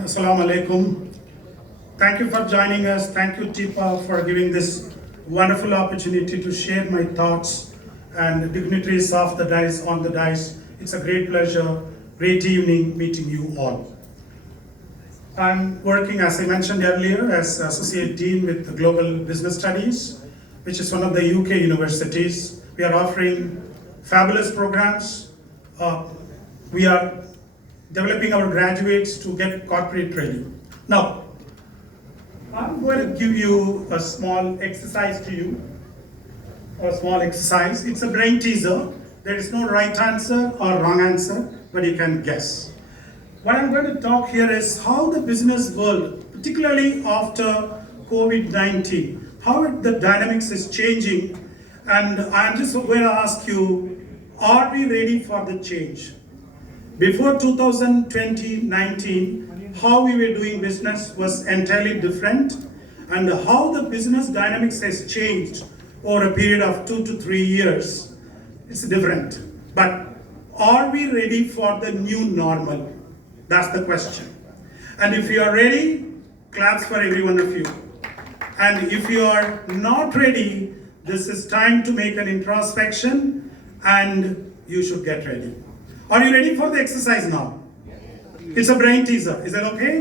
Assalamu alaikum. Thank you for joining us. Thank you, TEPA, for giving this wonderful opportunity to share my thoughts and dignitaries of the dais on the dais. It's a great pleasure, great evening meeting you all. I'm working, as I mentioned earlier, as Associate Dean with Global Business Studies, which is one of the UK universities. We are offering fabulous programs. We are developing our graduates to get corporate training. Now, I'm going to give you a small exercise to you, a small exercise. It's a brain teaser. There is no right answer or wrong answer, but you can guess. What I'm going to talk here is how the business world, particularly after COVID-19, how the dynamics is changing, and I'm just going to ask you, are we ready for the change? Before 2019, how we were doing business was entirely different, and how the business dynamics has changed over a period of 2 to 3 years, it's different. But are we ready for the new normal? That's the question. And if you are ready, claps for every one of you. And if you are not ready, this is time to make an introspection and you should get ready. Are you ready for the exercise now? It's a brain teaser. Is that okay?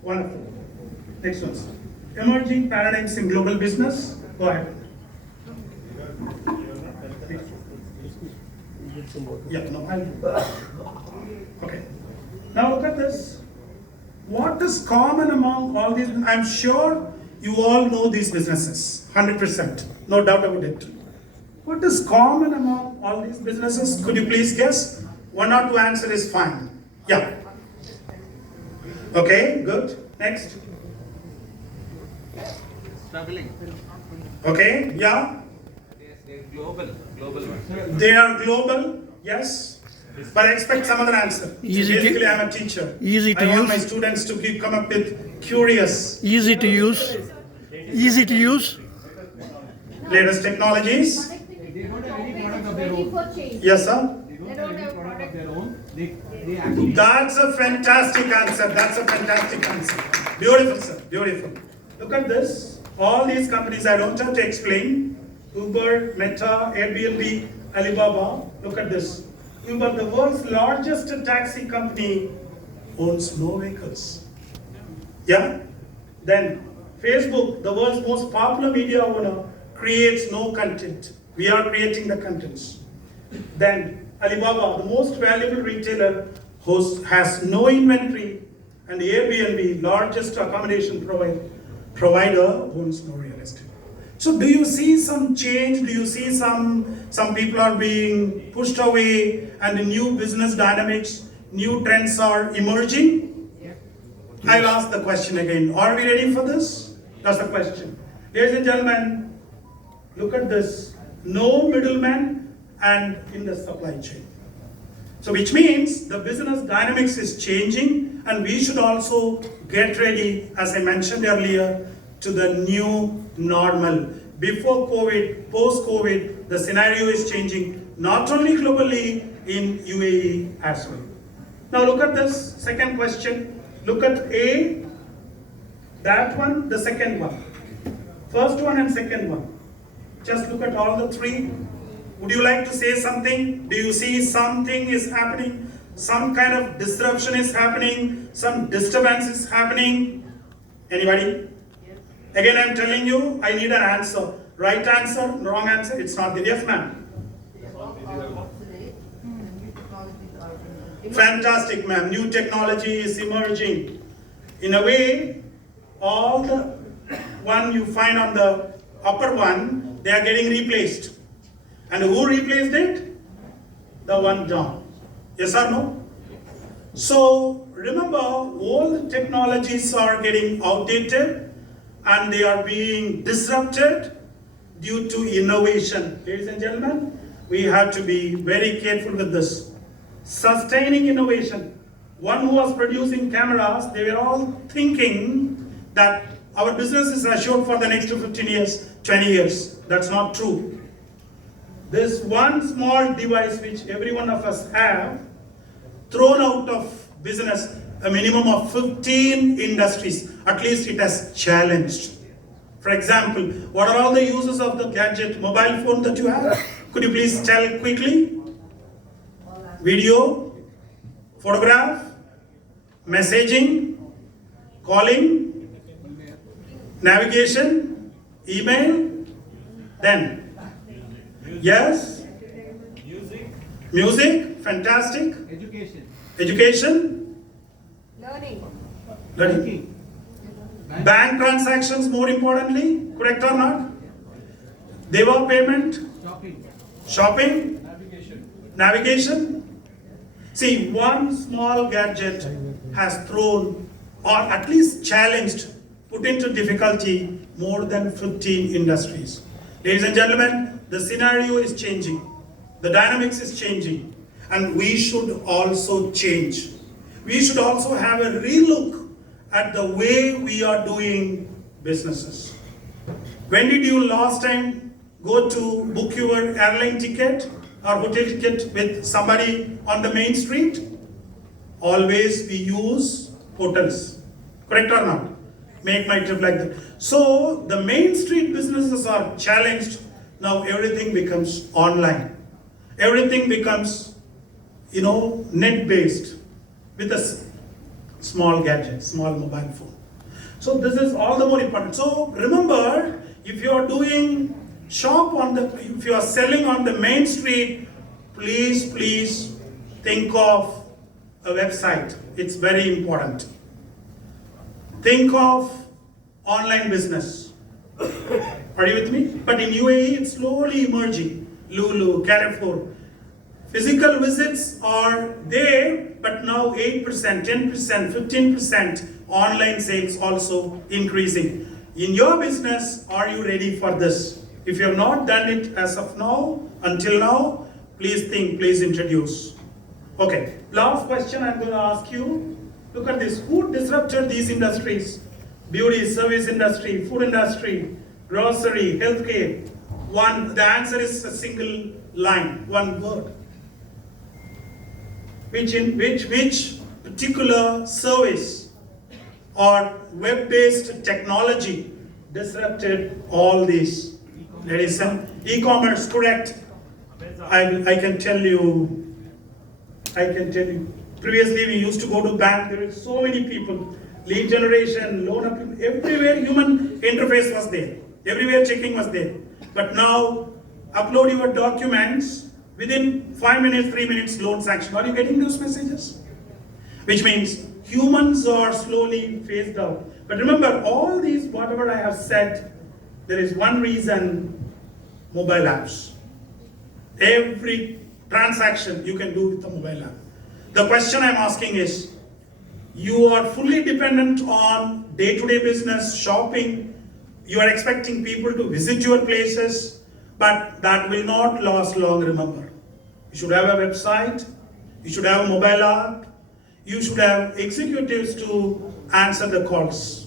Wonderful. Next one. Emerging paradigms in global business. Go ahead. Yeah, no, okay. Now look at this. What is common among all these? I'm sure you all know these businesses, 100%, no doubt about it. What is common among all these businesses? Could you please guess? 1 or 2 answer is fine. Yeah. Okay, good. Next. Struggling. Okay, yeah. They're global ones. They are global, yes. But I expect some other answer. Basically, I'm a teacher. Easy to I want use. my students to come up with curious. Easy to use. Easy to use. Latest technologies. They don't have any product of their own. Yes, sir. They don't have product of their own. They That's a fantastic answer. That's a fantastic answer. Beautiful, sir. Beautiful. Look at this. All these companies, I don't have to explain. Uber, Meta, Airbnb, Alibaba. Look at this. Uber, the world's largest taxi company, owns no vehicles. Yeah? Then Facebook, the world's most popular media owner, creates no content. We are creating the contents. Then Alibaba, the most valuable retailer, has no inventory, and Airbnb, largest accommodation provider, owns no real estate. So do you see some change? Do you see some people are being pushed away and the new business dynamics, new trends are emerging? I'll ask the question again. Are we ready for this? That's the question. Ladies and gentlemen, look at this. No middleman and in the supply chain. So which means the business dynamics is changing and we should also get ready, as I mentioned earlier, to the new normal. Before COVID, post-COVID, the scenario is changing, not only globally, in UAE as well. Now look at this second question. Look at A, that one, the second one. First one and second one. Just look at all the three. Would you like to say something? Do you see something is happening? Some kind of disruption is happening? Some disturbance is happening? Anybody? Again, I'm telling you, I need an answer. Right answer, wrong answer, it's not there. Yes, ma'am. Fantastic, ma'am. New technology is emerging. In a way, all the one you find on the upper one, they are getting replaced. And who replaced it? The one down. Yes or no? So remember, all the technologies are getting outdated and they are being disrupted due to innovation. Ladies and gentlemen, we have to be very careful with this. Sustaining innovation. One who was producing cameras, they were all thinking that our business is assured for the next 15 years, 20 years. That's not true. This one small device which every one of us have, thrown out of business, a minimum of 15 industries. At least it has challenged. For example, what are all the uses of the gadget mobile phone that you have? Could you please tell quickly? Video, photograph, messaging, calling, navigation, email, then yes, music, fantastic, Education. education, Learning. learning, bank transactions more importantly, correct or not? Deva payment, Shopping. shopping, Navigation. navigation. See, one small gadget has thrown or at least challenged, put into difficulty more than 15 industries. Ladies and gentlemen, the scenario is changing. The dynamics is changing. And we should also change. We should also have a relook at the way we are doing businesses. When did you last time go to book your airline ticket or hotel ticket with somebody on the main street? Always we use hotels. Correct or not? Make my trip like that. So the main street businesses are challenged. Now everything becomes online. Everything becomes, net-based with a small gadget, small mobile phone. So this is all the more important. So remember, if you are doing if you are selling on the main street, please think of a website. It's very important. Think of online business. Are you with me? But in UAE, it's slowly emerging. Lulu, Carrefour. Physical visits are there, but now 8%, 10%, 15% online sales also increasing. In your business, are you ready for this? If you have not done it as of now, until now, please think, please introduce. Okay, last question I'm going to ask you. Look at this. Who disrupted these industries? Beauty, service industry, food industry, grocery, healthcare. The answer is a single line, one word. Which particular service or web-based technology disrupted all these? Ladies and e-commerce, correct. I can tell you. Previously we used to go to bank, there were so many people, lead generation, loan application, everywhere human interface was there. Everywhere checking was there. But now, upload your documents, within 5 minutes, 3 minutes, loan sanction. Are you getting those messages? Which means humans are slowly phased out. But remember, all these, whatever I have said, there is one reason: mobile apps. Every transaction you can do with a mobile app. The question I'm asking is, you are fully dependent on day-to-day business, shopping. You are expecting people to visit your places, but that will not last long, remember. You should have a website, you should have a mobile app, you should have executives to answer the calls.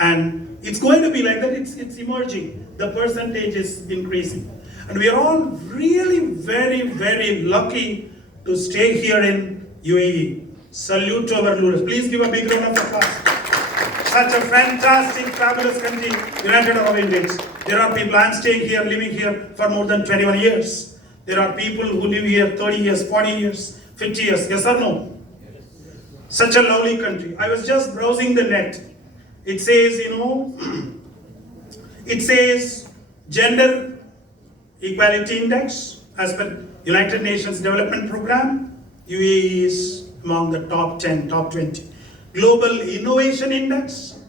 And it's going to be like that, it's emerging. The percentage is increasing. And we are all really very, very lucky to stay here in UAE. Salute to our rulers. Please give a big round of applause. Such a fantastic, fabulous country, United Arab Emirates. There are people, I'm staying here, living here for more than 21 years. There are people who live here 30 years, 40 years, 50 years. Yes or no? Such a lovely country. I was just browsing the net. It says, it says gender equality index as per United Nations Development Program. UAE is among the top 10, top 20. Global Innovation Index,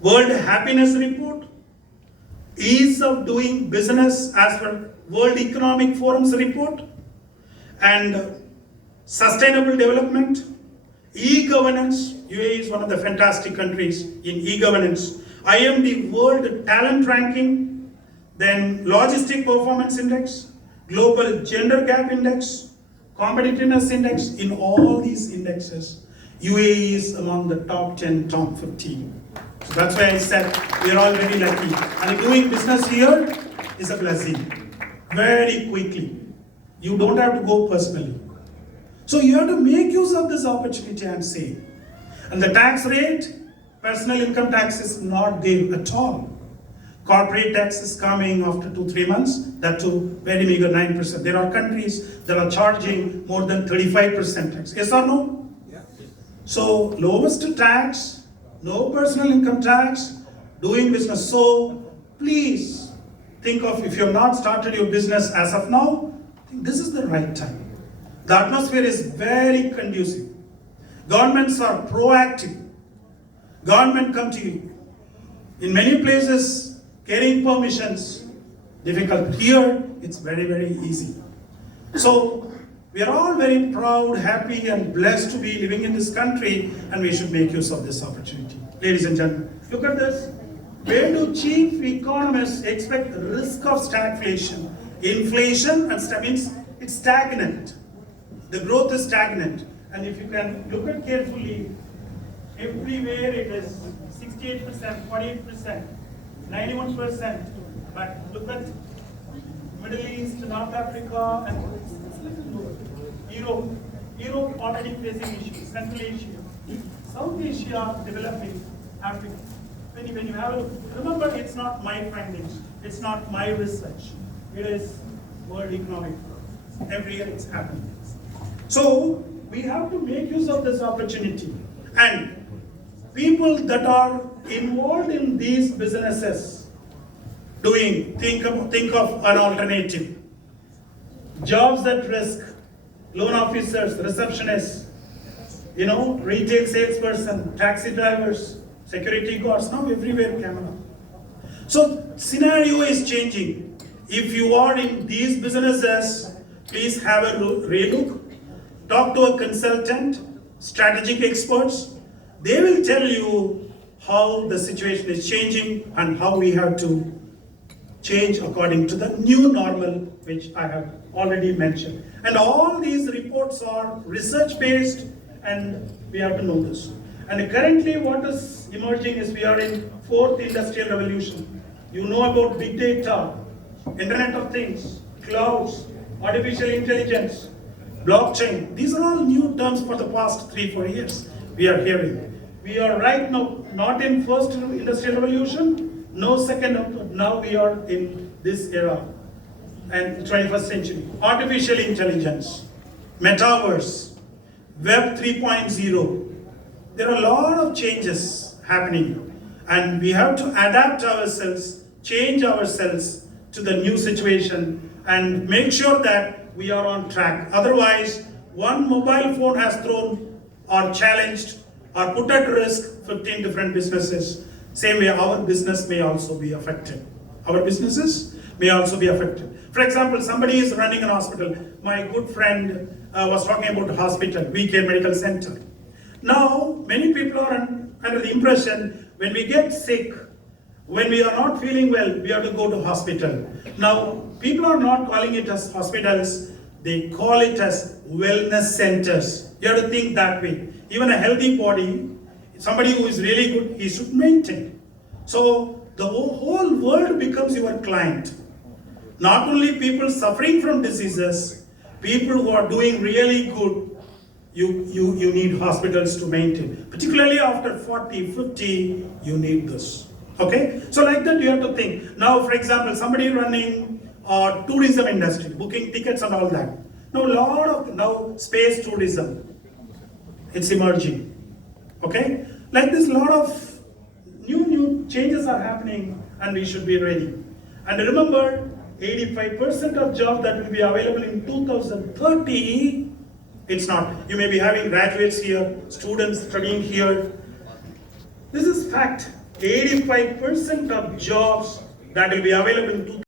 World Happiness Report, Ease of Doing Business as per World Economic Forum's report, and Sustainable Development, E-Governance. UAE is one of the fantastic countries in e-governance. IMD World Talent Ranking, then Logistic Performance Index, Global Gender Gap Index, Competitiveness Index. In all these indexes, UAE is among the top 10, top 15. So that's why I said we are all very lucky. And doing business here is a blessing. Very quickly. You don't have to go personally. So you have to make use of this opportunity, I'm saying. And the tax rate, personal income tax is not there at all. Corporate tax is coming after 2-3 months, that too very meager 9%. There are countries that are charging more than 35% tax. Yes or no? So lowest tax, no personal income tax, doing business. So please think of, if you have not started your business as of now, I think this is the right time. The atmosphere is very conducive. Governments are proactive. Government come to you. In many places, getting permissions difficult. Here, it's very, very easy. So we are all very proud, happy, and blessed to be living in this country, and we should make use of this opportunity. Ladies and gentlemen, look at this. Where do chief economists expect the risk of stagflation? Inflation and means it's stagnant. The growth is stagnant. And if you can look at carefully, everywhere it is 68%, 48%, 91%. But look at Middle East, North Africa, and it's little lower. Europe. Europe already facing issues. Central Asia. South Asia developing. Africa. When you have a look, remember, it's not my findings. It's not my research. It is World Economic Forum. Every year it's happening. So we have to make use of this opportunity. And people that are involved in these businesses, think of an alternative. Jobs at risk, loan officers, receptionists, retail salesperson, taxi drivers, security guards, now everywhere camera. So scenario is changing. If you are in these businesses, please have a relook. Talk to a consultant, strategic experts. They will tell you how the situation is changing and how we have to change according to the new normal, which I have already mentioned. And all these reports are research based, and we have to know this. And currently what is emerging is we are in 4th industrial revolution. You know about big data, Internet of Things, clouds, artificial intelligence, blockchain. These are all new terms for the past 3-4 years we are hearing. We are right now not in 1st industrial revolution, no 2nd, now we are in this era and 21st century. Artificial intelligence, metaverse, Web 3.0. There are a lot of changes happening, and we have to adapt ourselves, change ourselves to the new situation, and make sure that we are on track. Otherwise, one mobile phone has thrown or challenged or put at risk 15 different businesses. Same way, our business may also be affected. Our businesses may also be affected. For example, somebody is running an hospital. My good friend was talking about a hospital, VK Medical Center. Now, many people are under the impression when we get sick, when we are not feeling well, we have to go to hospital. Now, people are not calling it as hospitals, they call it as wellness centers. You have to think that way. Even a healthy body, somebody who is really good, he should maintain. So, the whole world becomes your client. Not only people suffering from diseases, people who are doing really good, you need hospitals to maintain. Particularly after 40, 50, you need this. Okay? So like that you have to think. Now, for example, somebody running tourism industry, booking tickets and all that. Now space tourism, it's emerging. Okay? Like this, lot of new changes are happening, and we should be ready. And remember, 85% of jobs that will be available in 2030, it's not. You may be having graduates here, students studying here. This is fact. 85% of jobs that will be available in 2030.